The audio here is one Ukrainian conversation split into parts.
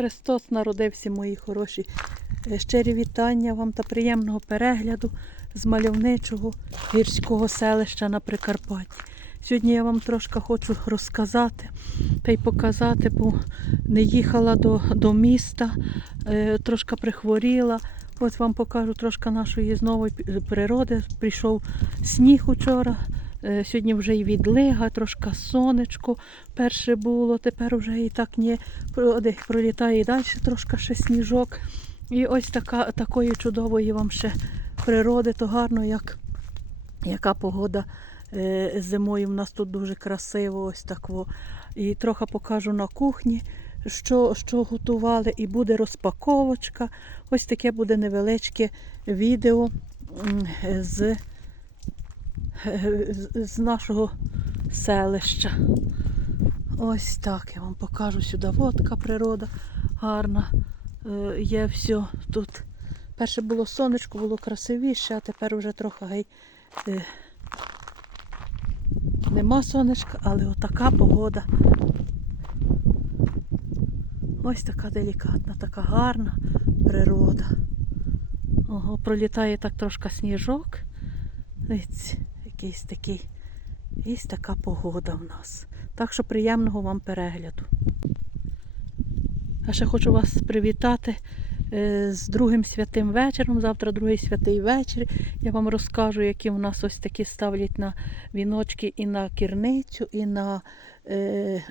Христос народився, мої хороші. Е, Щирі вітання вам та приємного перегляду з мальовничого гірського селища на Прикарпатті. Сьогодні я вам трошки хочу розказати та й показати, бо не їхала до, до міста, е, трошки прихворіла. От вам покажу трошки нашої знову природи. Прийшов сніг учора. Е, Сьогодні вже і відлига, трошки сонечко перше було, тепер вже і так де пролітає і далі трошки ще сніжок. І ось така, такої чудової вам ще природи, то гарно, як яка погода е, зимою. В нас тут дуже красиво, ось так. Во. І трохи покажу на кухні, що, що готували, і буде розпаковочка. Ось таке буде невеличке відео з, з- нашого селища. Ось так я вам покажу сюди. Водка природа гарна. Е, Є все тут. Перше було сонечко, було красивіше, а тепер вже трохи гей, е, нема сонечка, але отака погода. Ось така делікатна, така гарна природа. Ого, пролітає так трошки сніжок. Ось якийсь такий. І така погода в нас. Так що приємного вам перегляду. А ще хочу вас привітати е, з другим святим вечором. Завтра другий святий вечір. Я вам розкажу, які у нас ось такі ставлять на віночки і на кірницю, і на, е,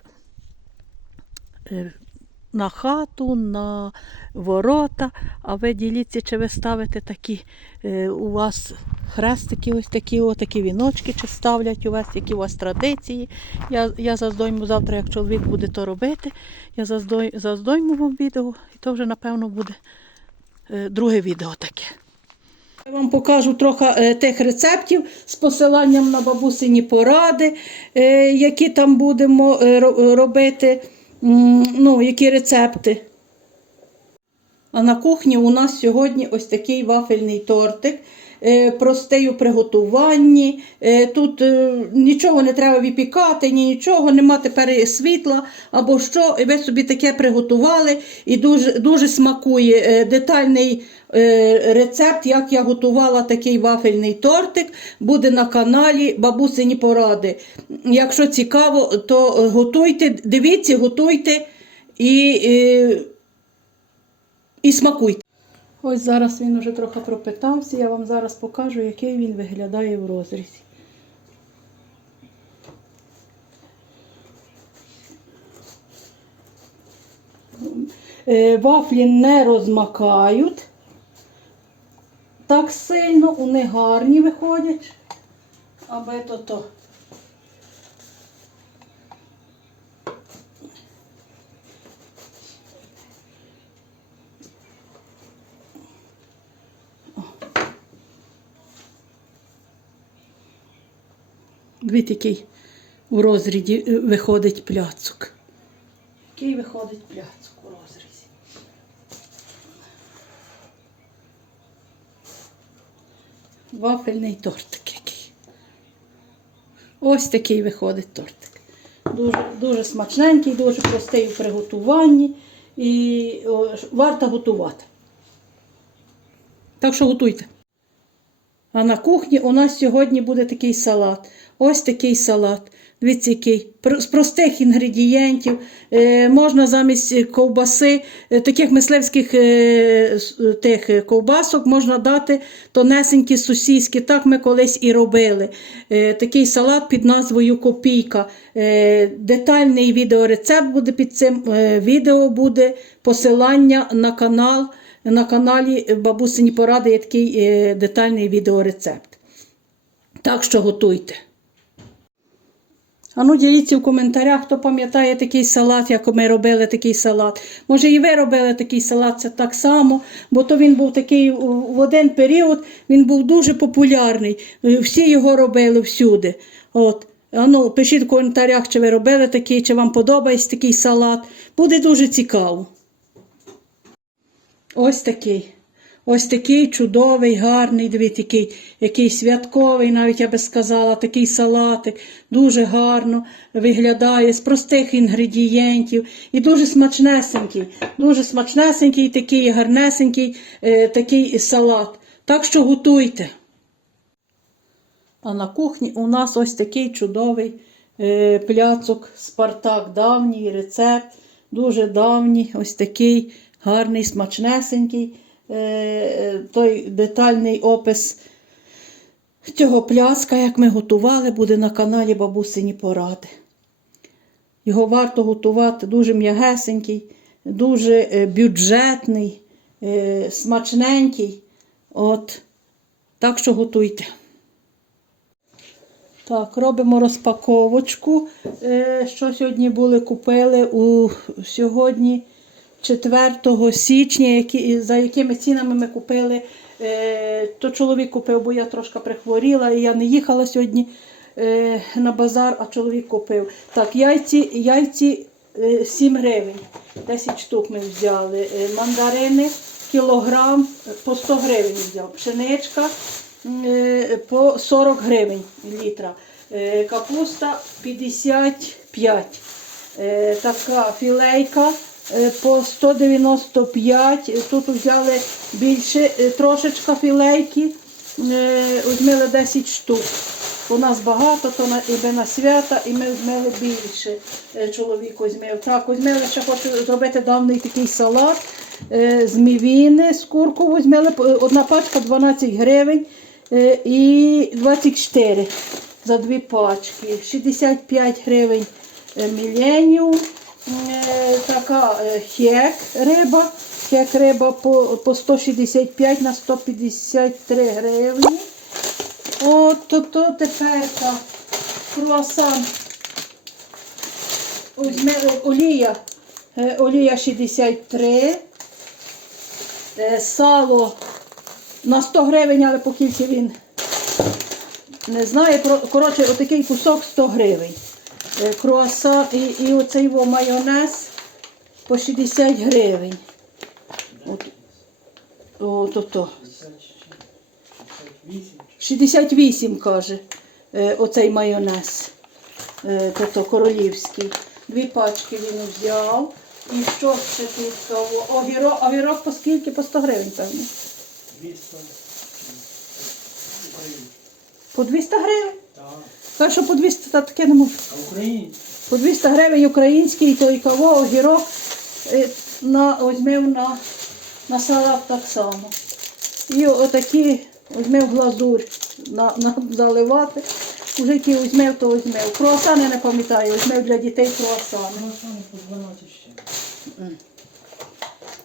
е, на хату, на ворота. А ви діліться, чи ви ставите такі е, у вас хрестики, ось такі, о, такі віночки, чи ставлять у вас, які у вас традиції. Я, я заздойму завтра, як чоловік буде то робити, я заздой, заздойму вам відео, і то вже, напевно, буде е, друге відео таке. Я вам покажу трохи е, тих рецептів з посиланням на бабусині поради, е, які там будемо е, робити, ну, які рецепти. А на кухні у нас сьогодні ось такий вафельний тортик. Е, Простий у приготуванні. Е, Тут е, нічого не треба випікати, ні нічого, нема тепер світла або що. І ви собі таке приготували і дуже, дуже смакує детальний рецепт, як я готувала такий вафельний тортик, буде на каналі Бабусині Поради. Якщо цікаво, то готуйте, дивіться, готуйте і. е, і смакуйте. Ось зараз він уже трохи пропитався. Я вам зараз покажу, який він виглядає в розрізі. Е, Вафлі не розмакають так сильно, вони гарні виходять. Аби то то. Дивіться, який у розріді е, виходить пляцок. Який виходить пляцок у розрізі. Вафельний тортик який. Ось такий виходить тортик. Дуже, дуже смачненький, дуже простий у приготуванні і о, варто готувати. Так що готуйте. А на кухні у нас сьогодні буде такий салат. Ось такий салат. Дивіться, який з простих інгредієнтів. Е, можна замість ковбаси, е, таких мисливських е, тих ковбасок можна дати тонесенькі сусідські. Так ми колись і робили. Такий салат під назвою Копійка. Детальний відеорецепт буде під цим відео буде посилання на канал. На каналі Бабусині Поради є такий е, детальний відеорецепт. Так що готуйте. А ну діліться в коментарях, хто пам'ятає такий салат, як ми робили такий салат. Може, і ви робили такий салат, це так само, бо то він був такий в один період, він був дуже популярний. Е, Всі його робили всюди. От. А ну, пишіть в коментарях, чи ви робили такий, чи вам подобається такий салат. Буде дуже цікаво. Ось такий. Ось такий чудовий, гарний, дивіться, який, який святковий, навіть я би сказала, такий салатик. Дуже гарно виглядає з простих інгредієнтів і дуже смачнесенький. Дуже смачнесенький, такий гарнесенький е, такий салат. Так що готуйте. А на кухні у нас ось такий чудовий е, пляцок Спартак. Давній рецепт, дуже давній, ось такий гарний, смачнесенький. Е, е, той детальний опис цього пляцка, як ми готували, буде на каналі Бабусині Поради. Його варто готувати дуже м'ягесенький, дуже е, бюджетний, смачненький. От. Так що готуйте. Так, робимо розпаковочку. Що сьогодні були купили у сьогодні 4 січня, які, за якими цінами ми купили. Е, То чоловік купив, бо я трошки прихворіла, і я не їхала сьогодні е, на базар, а чоловік купив. Так, яйці, яйці е, 7 гривень. 10 штук ми взяли. Е, Мандарини кілограм е, по 100 гривень взяв. Пшеничка е, по 40 гривень літра. Е, Капуста 55. Е, Така філейка по 195. Тут взяли більше, е, трошечка філейки. Е, Візьмели 10 штук. У нас багато, то на, і на свята, і ми візьмели більше. Е, Чоловік візьмев. Так, візьмели, ще хочу зробити давний такий салат е, з мівіни, з курку візьмели. Е, Одна пачка 12 гривень е, і 24 за дві пачки. 65 гривень е, міленіум. Е, Така е, хек риба. Хек риба по, по 165 на 153 гривні. От то, то тепер так, круасан. Олія. Е, Олія 63. Е, Сало на 100 гривень, але по кільці він не знає. Коротше, отакий кусок 100 гривень. Е, Круасан і, і оцей його майонез по 60 гривень. От, от, от, от. 68, каже, е, оцей майонез. Е, Тобто королівський. Дві пачки він взяв. І що ще тут? Огірок, огірок по скільки? По 100 гривень, певно. 200 По 200 гривень? Так. Каже, що по 200 та таке не можу. А Україні? По 200 гривень український, той каво, огірок на, візьмемо на, на салат так само. І отакі візьмемо глазурь на, на, заливати. Уже які візьмемо, то візьмемо. Круасани не пам'ятаю, візьмемо для дітей круасани. Круасани по 12 ще.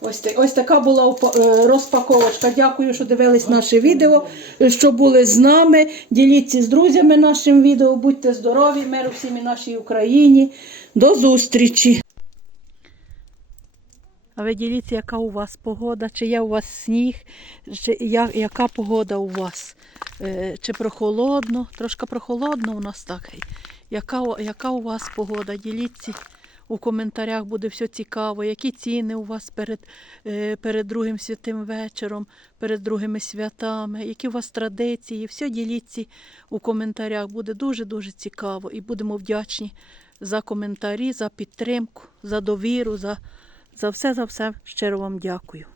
Ось, ось така була е, розпаковочка. Дякую, що дивились наше відео, що були з нами. Діліться з друзями нашим відео. Будьте здорові, миру всім і нашій Україні. До зустрічі! А ви діліться, яка у вас погода, чи є у вас сніг, чи я- яка погода у вас? Е, Чи прохолодно? Трошки прохолодно у нас так. Яка, яка у вас погода? Діліться у коментарях, буде все цікаво. Які ціни у вас перед, е, перед другим святим вечором, перед другими святами, які у вас традиції? Все діліться у коментарях. Буде дуже-дуже цікаво. І будемо вдячні за коментарі, за підтримку, за довіру, за, за все, за все. Щиро вам дякую.